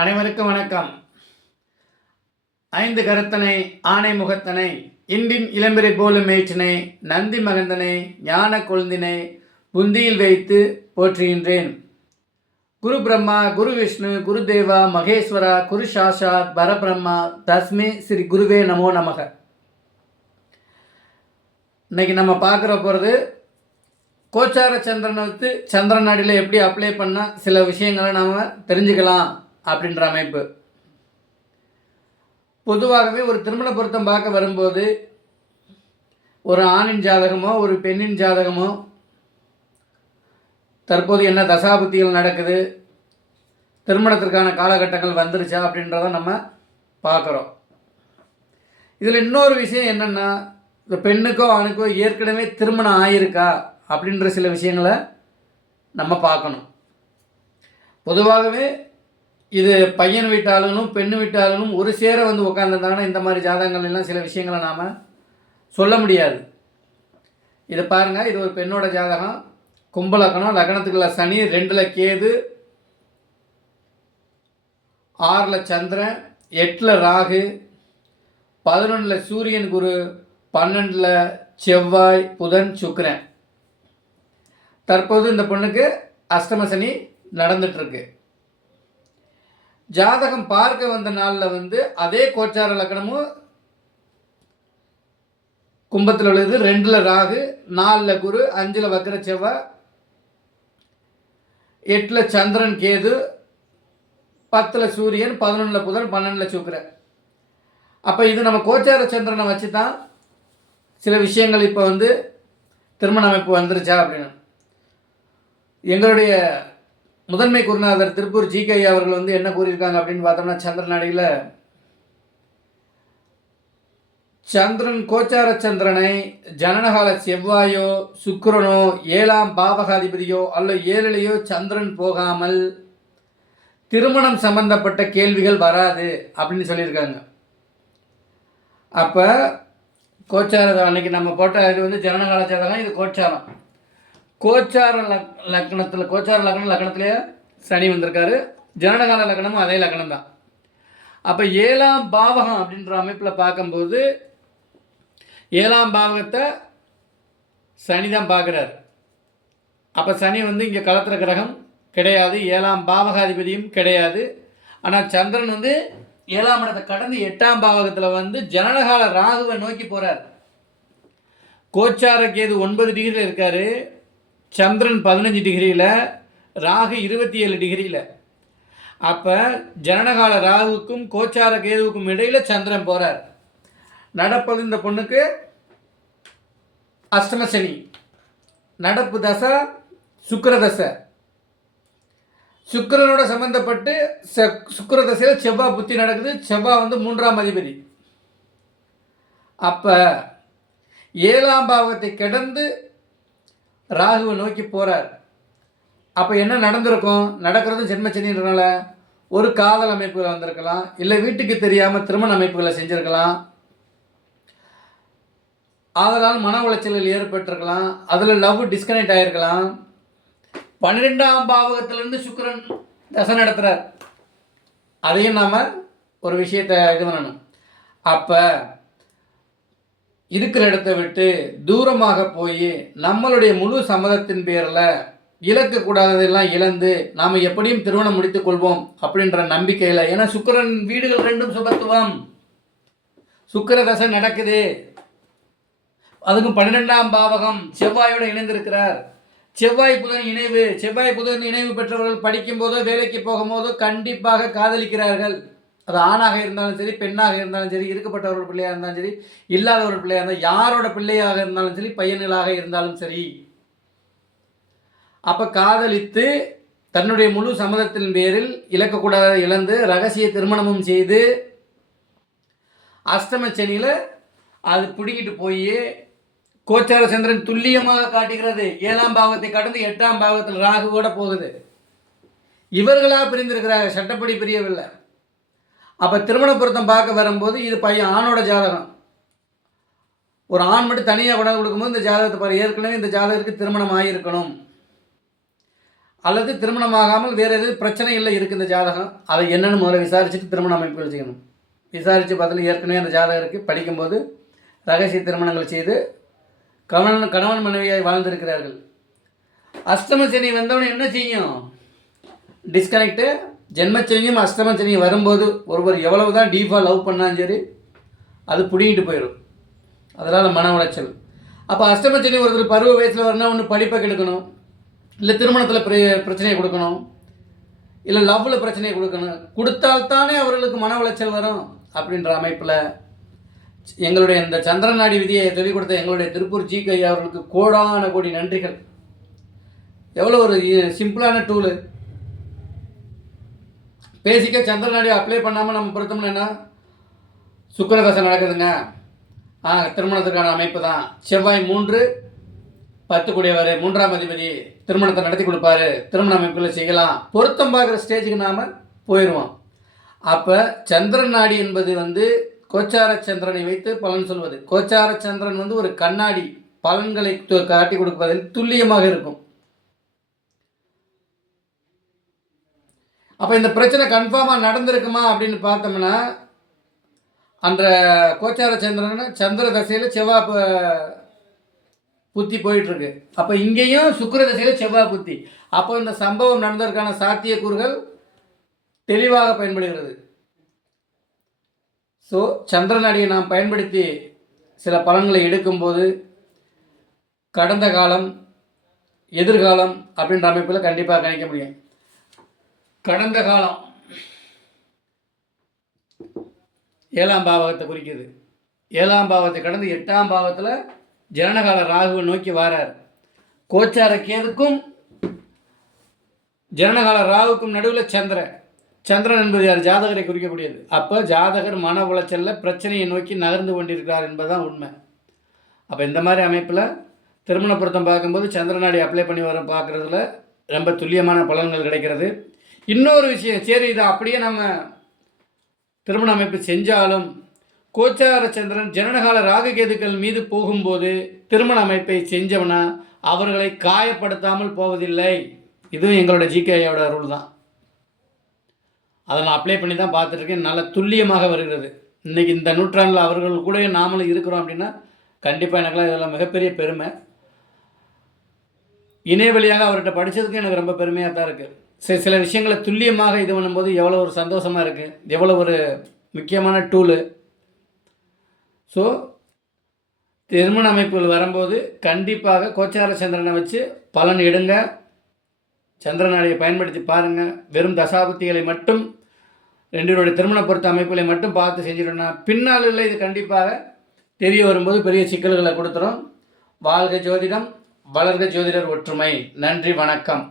அனைவருக்கும் வணக்கம். ஐந்து கருத்தனை ஆணை முகத்தனை இன்றின் இளம்பிரை போலும் மேற்றினை நந்தி மகந்தனை ஞான கொழுந்தினை புந்தியில் வைத்து போற்றுகின்றேன். குரு பிரம்மா குரு விஷ்ணு குரு தேவா மகேஸ்வரா குரு சாஷாத் பரபிரம்மா தஸ்மே ஸ்ரீ குருவே நமோ நமக. இன்னைக்கு நம்ம பார்க்குற போகிறது கோச்சார சந்திரனை சந்திரன் அடியில் எப்படி அப்ளை பண்ணால் சில விஷயங்களை நாம் தெரிஞ்சுக்கலாம். அப்படின்ற அமைப்பு. பொதுவாகவே ஒரு திருமண பொருத்தம் பார்க்க வரும்போது ஒரு ஆணின் ஜாதகமோ ஒரு பெண்ணின் ஜாதகமோ தற்போது என்ன தசாபுத்திகள் நடக்குது திருமணத்திற்கான காலகட்டங்கள் வந்துருச்சா அப்படின்றத நம்ம பார்க்குறோம். இதில் இன்னொரு விஷயம் என்னென்னா இந்த பெண்ணுக்கோ ஆணுக்கோ ஏற்கனவே திருமணம் ஆயிருக்கா அப்படின்ற சில விஷயங்களை நம்ம பார்க்கணும். பொதுவாகவே இது பையன் வீட்டாளனும் பெண்ணு வீட்டாளனும் ஒரு சேர வந்து உட்காந்துருந்தாங்கன்னா இந்த மாதிரி ஜாதகங்கள் எல்லாம் சில விஷயங்களை நாம் சொல்ல முடியாது. இதை பாருங்கள் இது ஒரு பெண்ணோட ஜாதகம். கும்பலக்கணம் லக்னத்துக்குள்ள சனி ரெண்டில் கேது ஆறில் சந்திரன் எட்டில் ராகு பதினொன்றில் சூரியன் குரு பன்னெண்டில் செவ்வாய் புதன் சுக்கிரன். தற்போது இந்த பொண்ணுக்கு அஷ்டம சனி நடந்துட்டுருக்கு ஜாதகம் பார்க்க வந்த நாளில் வந்து அதே கோச்சார லக்கணமும் கும்பத்தில் உள்ளது. ரெண்டில் ராகு நாலில் குரு அஞ்சில் வக்கர செவ்வாய் எட்டில் சந்திரன் கேது பத்தில் சூரியன் பதினொன்றில் புதன் பன்னெண்டில் சுக்கரன். அப்போ இது நம்ம கோச்சார சந்திரனை வச்சு தான் சில விஷயங்கள் இப்போ வந்து திருமண அமைப்பு வந்துருச்சா அப்படின்னு. எங்களுடைய முதன்மை குருநாதர் திருப்பூர் ஜி கே அவர்கள் வந்து என்ன கூறியிருக்காங்க அப்படின்னு பார்த்தோம்னா சந்திரநாடியில் சந்திரன் கோச்சார சந்திரனை ஜனனகால செவ்வாயோ சுக்கரனோ ஏழாம் பாவகாதிபதியோ அல்ல ஏழிலையோ சந்திரன் போகாமல் திருமணம் சம்பந்தப்பட்ட கேள்விகள் வராது அப்படின்னு சொல்லியிருக்காங்க. அப்போ கோச்சார அன்னைக்கு நம்ம போட்ட இது வந்து ஜனனகால ஜாதகம் இது கோச்சாரம். கோச்சார லக் லக்னத்தில் கோச்சார லக்னம் லக்னத்திலேயே சனி வந்திருக்காரு. ஜனனகால லக்னமும் அதே லக்னம் தான் அப்போ ஏழாம் பாவகம் அப்படின்ற அமைப்பில் பார்க்கும்போது ஏழாம் பாவகத்தை சனி தான் பார்க்குறாரு. அப்போ சனி வந்து இங்கே களத்திர கிரகம் கிடையாது ஏழாம் பாவகாதிபதியும் கிடையாது. ஆனால் சந்திரன் வந்து ஏழாம் இடத்தை கடந்து எட்டாம் பாவகத்தில் வந்து ஜனனகால ராகுவை நோக்கி போகிறார் கோச்சார கேது ஒன்பது டிகிரியில் இருக்கார். சந்திரன் பதினஞ்சு டிகிரியில் ராகு இருபத்தி ஏழு டிகிரியில். அப்போ ஜனனகால ராகுவுக்கும் கோச்சார கேதுவுக்கும் இடையில் சந்திரன் போகிறார் நடப்பது இந்த பொண்ணுக்கு அஷ்டமசனி நடப்பு தசை சுக்கரதசை சுக்கரனோட சம்மந்தப்பட்டு செ சுக்கரதசையில் செவ்வாய் புத்தி நடக்குது. செவ்வாய் வந்து மூன்றாம் அதிபதி. அப்போ ஏழாம் பாவத்தை கிடந்து ராகுவை நோக்கி போகிறார் அப்போ என்ன நடந்திருக்கும்? நடக்கிறது ஜென்மச்சனின்றனால ஒரு காதல் அமைப்புகள் வந்திருக்கலாம். இல்லை வீட்டுக்கு தெரியாமல் திருமண அமைப்புகளை செஞ்சுருக்கலாம். அதனால் மன உளைச்சல்கள் ஏற்பட்டிருக்கலாம். அதில் லவ் டிஸ்கனெக்ட் ஆகிருக்கலாம் பன்னிரெண்டாம் பாவகத்திலேருந்து சுக்கரன் தசை நடத்துகிறார் அதையும் நாம் ஒரு விஷயத்தை இது பண்ணணும். அப்போ இருக்கிற இடத்த விட்டு தூரமாக போய் நம்மளுடைய முழு சம்மதத்தின் பேரில் இழக்கக்கூடாததெல்லாம் இழந்து நாம் எப்படியும் திருமணம் முடித்துக் கொள்வோம் அப்படின்ற நம்பிக்கையில் ஏன்னா சுக்கிரன் வீடுகள் ரெண்டும் சுபத்துவம். சுக்கர தசை நடக்குது. அதுக்கும் பன்னிரெண்டாம் பாவகம் செவ்வாயோடு இணைந்திருக்கிறார். செவ்வாய் புதன் இணைவு செவ்வாய் புதன் இணைவு பெற்றவர்கள் படிக்கும்போதோ வேலைக்கு போகும்போதோ கண்டிப்பாக காதலிக்கிறார்கள். அது ஆணாக இருந்தாலும் சரி பெண்ணாக இருந்தாலும் சரி இருக்கப்பட்ட ஒரு பிள்ளையாக இருந்தாலும் சரி இல்லாத ஒரு பிள்ளையாக இருந்தால் யாரோட பிள்ளையாக இருந்தாலும் சரி பையன்களாக இருந்தாலும் சரி. அப்போ காதலித்து தன்னுடைய முழு சம்மதத்தின் பேரில் இழக்கக்கூடாத இழந்து ரகசிய திருமணமும் செய்து அஷ்டம சனியில் அது பிடிக்கிட்டு போய் கோச்சார சந்திரன் துல்லியமாக காட்டுகிறது. ஏழாம் பாவத்தை கடந்து எட்டாம் பாவத்தில் ராகு கூட போகுது. இவர்களாக பிரிந்திருக்கிறாங்க சட்டப்படி பிரியவில்லை. அப்போ திருமண பொருத்தம் பார்க்க வரும்போது இது பையன் ஆணோட ஜாதகம். ஒரு ஆண் மட்டும் தனியாக கொண்டாந்து கொடுக்கும்போது இந்த ஜாதகத்தை பாரு ஏற்கனவே இந்த ஜாதகத்துக்கு திருமணம் ஆகியிருக்கணும் அல்லது திருமணம் ஆகாமல் வேறு எதுவும் பிரச்சனை இல்லை இருக்குது இந்த ஜாதகம். அதை என்னென்னு முதல்ல விசாரிச்சுட்டு திருமண அமைப்புகள் செய்யணும். விசாரித்து பார்த்தாலும் ஏற்கனவே அந்த ஜாதகருக்கு படிக்கும்போது ரகசிய திருமணங்கள் செய்து கணவன் கணவன் மனைவியாய் வாழ்ந்திருக்கிறார்கள். அஷ்டம சனி வந்தவன என்ன செய்யும்? டிஸ்கனெக்டு ஜென்மச்சனியும் அஷ்டம வரும்போது ஒருவர் எவ்வளவு தான் டீஃபாக லவ் பண்ணாலும் சரி அது பிடிங்கிட்டு போயிடும். அதனால் மன உளைச்சல். அப்போ அஷ்டமச்சனி ஒருத்தர் பருவ வயசில் வரணும் ஒன்று படிப்பை கெடுக்கணும் இல்லை திருமணத்தில் பிர பிரச்சனையை கொடுக்கணும் இல்லை லவ்வில் பிரச்சனையை கொடுக்கணும். கொடுத்தால்தானே அவர்களுக்கு மன உளைச்சல் வரும் அப்படின்ற அமைப்பில் எங்களுடைய இந்த சந்திரநாடி விதியை சொல்லிக் கொடுத்த எங்களுடைய திருப்பூர் ஜி கை அவர்களுக்கு கோடான கோடி நன்றிகள். எவ்வளோ ஒரு சிம்பிளான டூலு பேசிக்க சந்திரநாடி அப்ளை பண்ணாமல் நம்ம பொறுத்தோம்னா என்ன? சுக்கரதசை நடக்குதுங்க. ஆ திருமணத்துக்கான அமைப்பு தான். செவ்வாய் மூன்று பத்து கூடியவர் மூன்றாம் அதிபதி திருமணத்தை நடத்தி கொடுப்பாரு. திருமண அமைப்புகளை செய்யலாம். பொருத்தம் பார்க்குற ஸ்டேஜுக்கு நாம் போயிடுவோம் அப்போ சந்திரன் நாடி என்பது வந்து கோச்சார சந்திரனை வைத்து பலன் சொல்வது. கோச்சார சந்திரன் வந்து ஒரு கண்ணாடி பலன்களை காட்டி கொடுப்பதில் துல்லியமாக இருக்கும். அப்போ இந்த பிரச்சனை கன்ஃபார்மாக நடந்திருக்குமா அப்படின்னு பார்த்தோம்னா அந்த கோச்சார சந்திரன் சந்திர தசையில் செவ்வாய் புத்தி போயிட்டுருக்கு. அப்போ இங்கேயும் சுக்கர தசையில் செவ்வாய் புத்தி. அப்போ இந்த சம்பவம் நடந்ததற்கான சாத்தியக்கூறுகள் தெளிவாக பயன்படுகிறது. ஸோ சந்திரநாடியை நாம் பயன்படுத்தி சில பலன்களை எடுக்கும்போது கடந்த காலம் எதிர்காலம் அப்படின்ற அமைப்பில் கண்டிப்பாக கணிக்க முடியும். கடந்த காலம். ஏழாம் பாவகத்தை குறிக்கிது. ஏழாம் பாவத்தை கடந்து எட்டாம் பாவத்தில் ஜனனகால ராகுவை நோக்கி வாரார். கோச்சார கேதுக்கும் ஜனனகால ராகுக்கும் நடுவில் சந்திரன் சந்திரன் என்பது யார்? ஜாதகரை குறிக்கக்கூடியது. அப்போ ஜாதகர் மன உளைச்சலில் பிரச்சனையை நோக்கி நகர்ந்து கொண்டிருக்கிறார் என்பதுதான் உண்மை. அப்போ இந்த மாதிரி அமைப்பில் திருமண பொருத்தம் பார்க்கும்போது சந்திரநாடி அப்ளை பண்ணி வர பார்க்குறதுல ரொம்ப துல்லியமான பலன்கள் கிடைக்கிறது. இன்னொரு விஷயம் சரி இதை அப்படியே நம்ம திருமண அமைப்பு செஞ்சாலும் கோச்சார சந்திரன் ஜனனகால ராககேதுக்கள் மீது போகும்போது திருமண அமைப்பை செஞ்சோம்னா அவர்களை காயப்படுத்தாமல் போவதில்லை. இதுவும் எங்களோட ஜிகேயோட ரூல் தான். அதை நான் அப்ளை பண்ணி தான் பார்த்துட்ருக்கேன். நல்ல துல்லியமாக வருகிறது. இன்றைக்கி இந்த நூற்றாண்டில் அவர்கள் கூட நாமளும் இருக்கிறோம் அப்படின்னா கண்டிப்பாக எனக்குலாம் இதெல்லாம் மிகப்பெரிய பெருமை. இணைய வழியாக அவர்கிட்ட படித்ததுக்கு எனக்கு ரொம்ப பெருமையாக தான் இருக்குது சில சில விஷயங்களை துல்லியமாக இது பண்ணும்போது எவ்வளோ ஒரு சந்தோஷமாக இருக்குது எவ்வளோ ஒரு முக்கியமான டூலு ஸோ திருமண அமைப்புகள் வரும்போது கண்டிப்பாக கோச்சார சந்திரனை வச்சு பலன் எடுங்க. சந்திரநாடியை பயன்படுத்தி பாருங்கள் வெறும் தசாபத்திகளை மட்டும் ரெண்டுடைய திருமண பொருத்த அமைப்புகளை மட்டும் பார்த்து செஞ்சிடணும்னா பின்னாளில் இது கண்டிப்பாக தெரிய வரும்போது பெரிய சிக்கல்களை கொடுத்துரும். வாழ்க ஜோதிடம் வளர்க ஜோதிடர் ஒற்றுமை. நன்றி வணக்கம்.